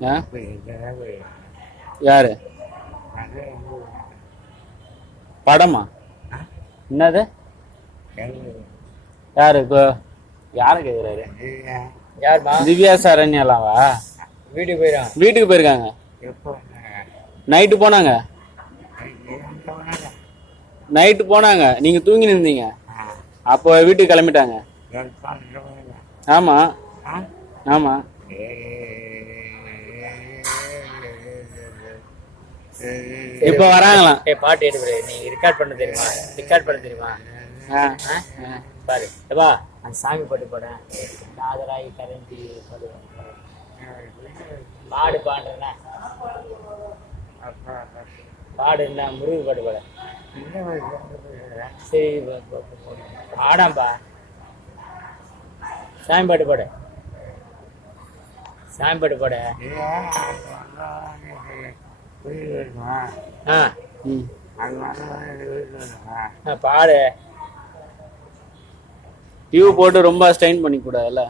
ஆ யாரு படமா என்னது யாரு இப்போ யார கேக்குறாரு யாருமா திவ்யா சரண்யாலாவா வீட்டுக்கு போயிடும் வீட்டுக்கு போயிருக்காங்க நைட்டு போனாங்க நைட்டு போனாங்க நீங்க தூங்கி நின்றீங்க அப்போ வீட்டுக்கு கிளம்பிட்டாங்க ஆமா ஆமா இப்ப வராங்களாம் பாட்டு எடுப்பு நீ ரெக்கார்ட் பண்ண தெரியுமா ரெக்கார்ட் பண்ண தெரியுமா பாரு எப்பா அந்த சாமி பாட்டு போட காதராய் கரண்டி பாடு பாடுறேன்னா பாடு என்ன முருகு பாட்டு பாட சரி ஆடாம்பா சாமி பாட்டு பாடு சாமி பாட்டு பாடு பாடு டியூ போட்டு ரொம்ப ஸ்ட்ரெயின் பண்ணி கூடாதுல்ல